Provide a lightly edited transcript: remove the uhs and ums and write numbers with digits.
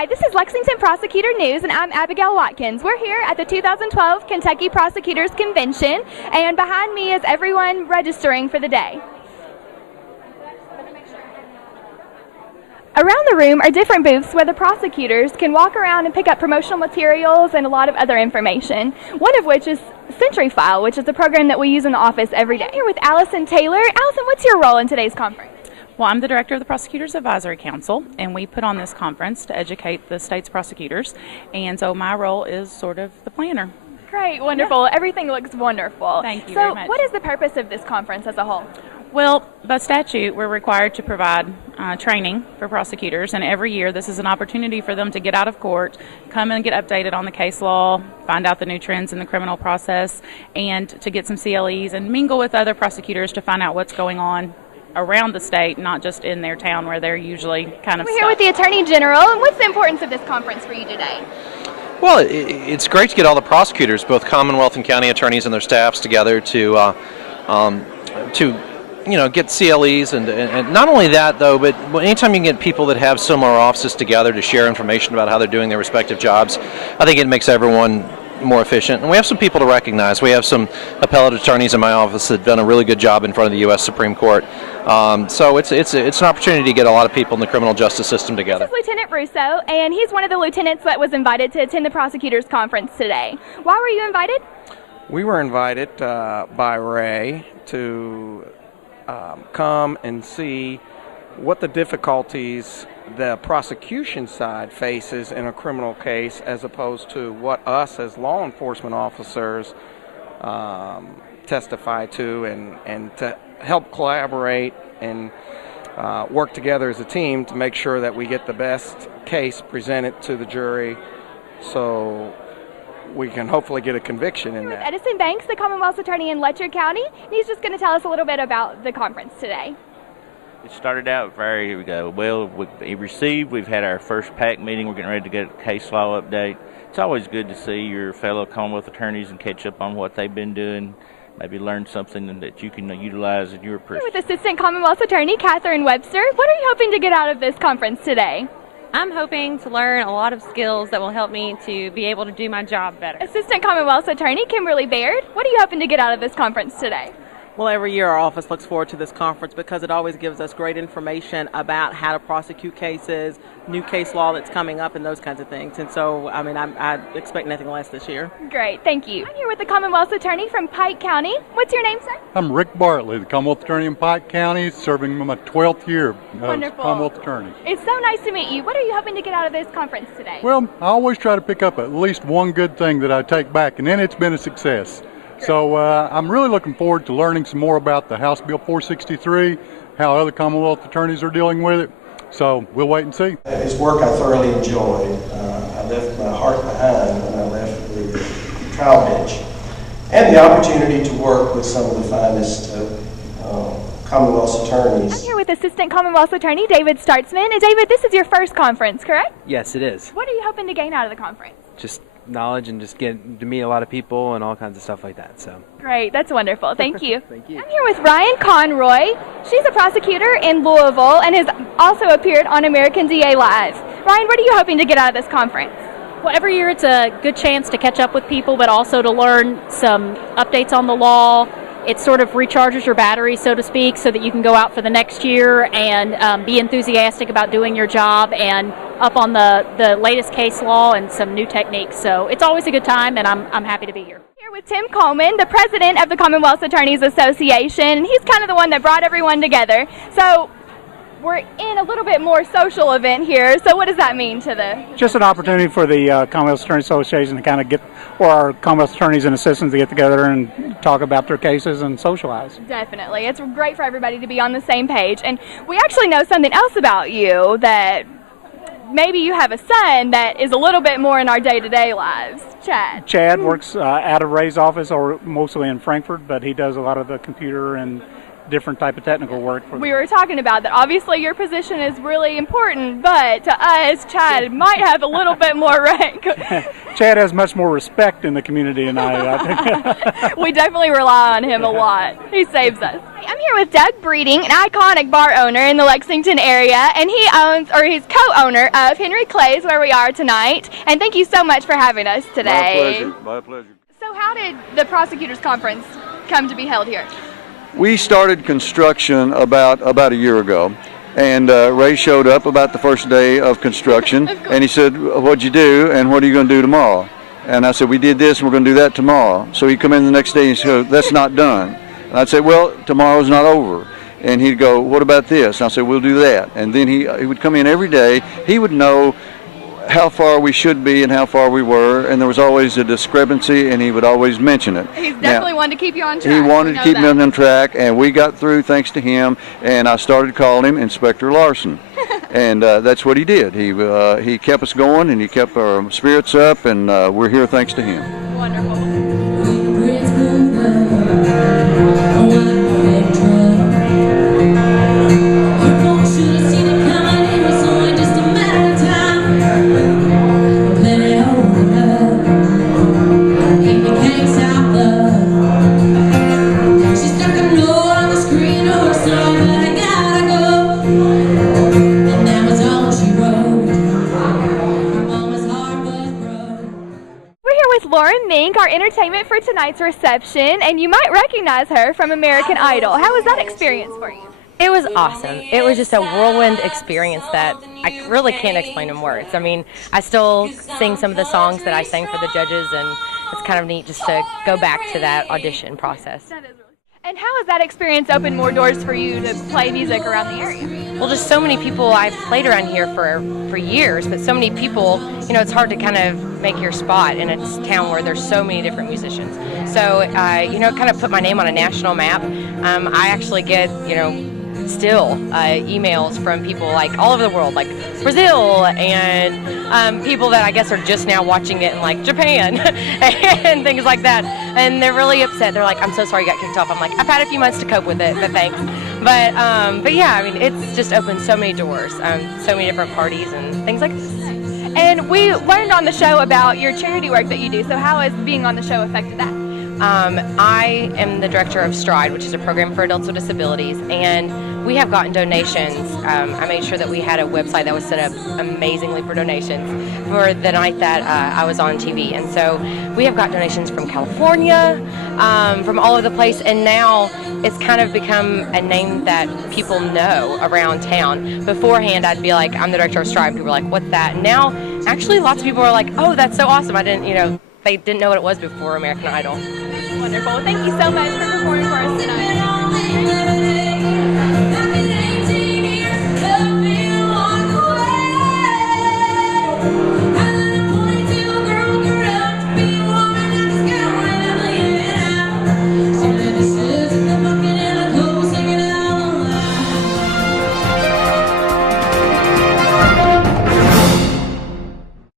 Hi, this is Lexington Prosecutor News, and I'm Abigail Watkins. We're here at the 2012 Kentucky Prosecutors Convention, and behind me is everyone registering for the day. Around the room are different booths where the prosecutors can walk around and pick up promotional materials and a lot of other information, one of which is Century File, which is a program that we use in the office every day. I'm here with Allison Taylor. Allison, what's your role in today's conference? Well, I'm the director of the Prosecutors Advisory Council, and we put on this conference to educate the state's prosecutors, and so my role is sort of the planner. Great, wonderful. Yeah. Everything looks wonderful. Thank you very much. So what is the purpose of this conference as a whole? Well, by statute, we're required to provide training for prosecutors, and every year this is an opportunity for them to get out of court, come and get updated on the case law, find out the new trends in the criminal process, and to get some CLEs and mingle with other prosecutors to find out what's going on around the state, not just in their town where they're usually kind of We're here with the Attorney General, and what's the importance of this conference for you today? Well, it's great to get all the prosecutors, both Commonwealth and county attorneys and their staffs together to get CLEs and not only that though, but anytime you can get people that have similar offices together to share information about how they're doing their respective jobs, I think it makes everyone more efficient. And we have some people to recognize. We have some appellate attorneys in my office that have done a really good job in front of the U.S. Supreme Court. So it's an opportunity to get a lot of people in the criminal justice system together. This is Lieutenant Russo, and he's one of the lieutenants that was invited to attend the Prosecutors Conference today. Why were you invited? We were invited by Ray to come and see what the difficulties the prosecution side faces in a criminal case as opposed to what us as law enforcement officers testify to, and to help collaborate and work together as a team to make sure that we get the best case presented to the jury so we can hopefully get a conviction in that. Edison Banks, the Commonwealth's attorney in Letcher County, and he's just going to tell us a little bit about the conference today. It started out very well. We received. We've had our first PAC meeting. We're getting ready to get a case law update. It's always good to see your fellow Commonwealth attorneys and catch up on what they've been doing. Maybe learn something that you can utilize in your person. With Assistant Commonwealth Attorney Catherine Webster, what are you hoping to get out of this conference today? I'm hoping to learn a lot of skills that will help me to be able to do my job better. Assistant Commonwealth Attorney Kimberly Baird, what are you hoping to get out of this conference today? Well, every year our office looks forward to this conference because it always gives us great information about how to prosecute cases, new case law that's coming up, and those kinds of things. And so, I expect nothing less this year. Great, thank you. I'm here with the Commonwealth Attorney from Pike County. What's your name, sir? I'm Rick Bartley, the Commonwealth Attorney in Pike County, serving my 12th year as Commonwealth Attorney. It's so nice to meet you. What are you hoping to get out of this conference today? Well, I always try to pick up at least one good thing that I take back, and then it's been a success. So I'm really looking forward to learning some more about the House Bill 463, how other Commonwealth attorneys are dealing with it. So we'll wait and see. His work I thoroughly enjoyed. I left my heart behind when I left the trial bench. And the opportunity to work with some of the finest Commonwealth attorneys. I'm here with Assistant Commonwealth Attorney David Startzman. And David, this is your first conference, correct? Yes, it is. What are you hoping to gain out of the conference? Just knowledge and just get to meet a lot of people and all kinds of stuff like that. So great, that's wonderful. Thank you. Thank you. I'm here with Ryan Conroy. She's a prosecutor in Louisville and has also appeared on American DA Live. Ryan, what are you hoping to get out of this conference? Well, every year it's a good chance to catch up with people, but also to learn some updates on the law. It sort of recharges your battery, so to speak, so that you can go out for the next year and be enthusiastic about doing your job and up on the latest case law and some new techniques. So it's always a good time, and I'm happy to be here. Here with Tim Coleman, the president of the Commonwealth Attorneys Association, and he's kind of the one that brought everyone together. So we're in a little bit more social event here. So what does that mean to the... Just an opportunity for the Commonwealth Attorneys Association to kind of or our Commonwealth attorneys and assistants to get together and talk about their cases and socialize. Definitely. It's great for everybody to be on the same page. And we actually know something else about you, that maybe you have a son that is a little bit more in our day-to-day lives. Chad. Works out of Ray's office, or mostly in Frankfurt, but he does a lot of the computer and different type of technical work for We were talking about that. Obviously, your position is really important, but to us, Chad might have a little bit more rank. Chad has much more respect in the community than I think. We definitely rely on him a lot. He saves us. I'm here with Doug Breeding, an iconic bar owner in the Lexington area, and he's co-owner of Henry Clay's, where we are tonight. And thank you so much for having us today. My pleasure. So how did the Prosecutors Conference come to be held here? We started construction about a year ago, and Ray showed up about the first day of construction, and he said, "What'd you do, and what are you going to do tomorrow?" And I said, "We did this, and we're going to do that tomorrow." So he'd come in the next day and say, "That's not done." And I'd say, "Well, tomorrow's not over." And he'd go, "What about this?" And I'd say, "We'll do that." And then he would come in every day. He would know how far we should be and how far we were, and there was always a discrepancy, and he would always mention it. He's definitely wanted to keep you on track. He wanted to keep me on track, and we got through thanks to him, and I started calling him Inspector Larson. And that's what he did. He kept us going, and he kept our spirits up, and we're here thanks to him. Wonderful. Our entertainment for tonight's reception, and you might recognize her from American Idol. How was that experience for you? It was awesome. It was just a whirlwind experience that I really can't explain in words. I mean, I still sing some of the songs that I sang for the judges, and it's kind of neat just to go back to that audition process. And how has that experience opened more doors for you to play music around the area? Well, just so many people. I've played around here for years, but so many people, it's hard to kind of make your spot in a town where there's so many different musicians. So, kind of put my name on a national map. I actually get, still emails from people like all over the world, like Brazil, and people that I guess are just now watching it in like Japan and things like that. And they're really upset. They're like, "I'm so sorry you got kicked off." I'm like, "I've had a few months to cope with it, but thanks." But yeah, I mean, it's just opened so many doors, so many different parties and things like this. And we learned on the show about your charity work that you do. So how has being on the show affected that? I am the director of STRIDE, which is a program for adults with disabilities, and we have gotten donations. I made sure that we had a website that was set up amazingly for donations for the night that I was on TV. And so we have got donations from California, from all over the place, and now it's kind of become a name that people know around town. Beforehand, I'd be like, "I'm the director of STRIDE." People were like, "What's that?" Now, actually, lots of people are like, "Oh, that's so awesome." I didn't, they didn't know what it was before American Idol. Wonderful. Thank you so much for performing for us tonight.